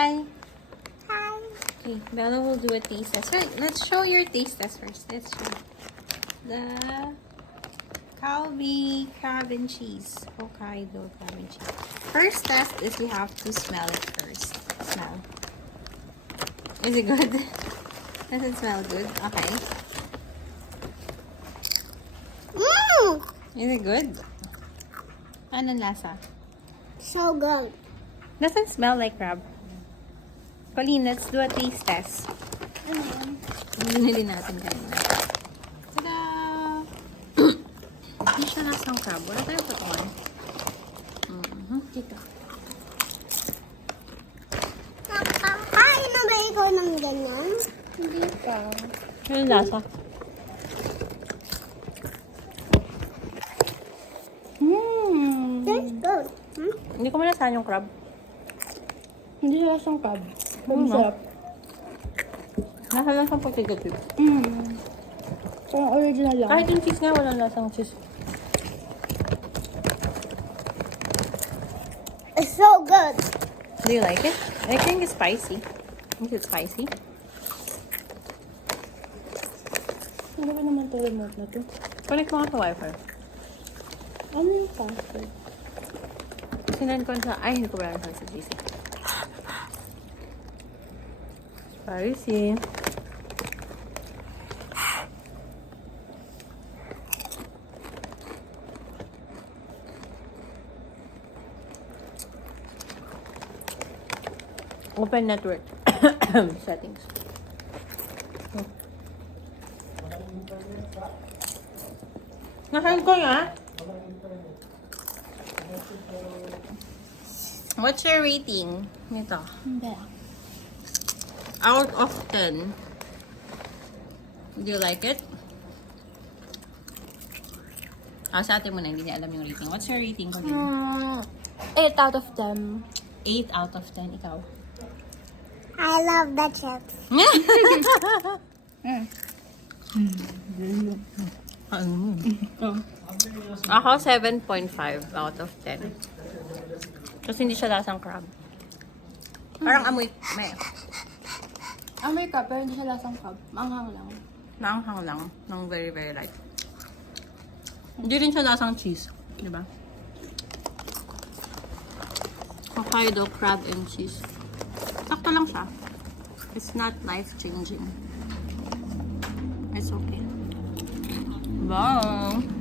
hi. Hi. Okay, Bella will do a taste test. Right, let's show your taste test first. Let's show the Calbee crab and cheese. Hokkaido crab and cheese. First test is we have to smell it first. Smell. Is it good? Does it smell good? Okay. Mmm! Is it good? Anong lasa? So good. Doesn't smell like crab. Pauline, let's do a taste test. Binili natin kanina. Tada! Hindi siya lasang crab. Wala tayong patungan. Dito. Nakakain na ba ikaw ng ganyan? Hindi pa. Anong lasa? Tastes good. Hindi ko malasahan yung crab. Hindi siya lasang crab. Pero Mm, sarap. Nasa lasang potato chip. Parang original lang. Kahit yung cheese nga, walang lasang cheese. It's so good. Do you like it? I think it's spicy. Is it spicy? Ano ba naman ito remote na to? Connect mo nga sa wifi. Ano yung password? Sinan ko sa... Ay, hindi ko ba sa GC. Spicy. Open network. Settings. Nakain ko nga. What's your rating nito? Hindi. Out of 10. Do you like it? Sa atin muna, hindi niya alam yung rating. What's your rating ko din? 8 out of 10. 8 out of 10. Ikaw? I love the chips. Ako, 7.5 out of 10. Kasi hindi siya lasang crab. Parang amoy, may Amoy ka, pero hindi siya lasang crab. Maanghang lang. naanghang lang. Nang very, very light. Hindi rin siya lasang cheese. Di ba? Hokkaido crab and cheese. Sakto lang siya. It's not life-changing. It's okay. Bye!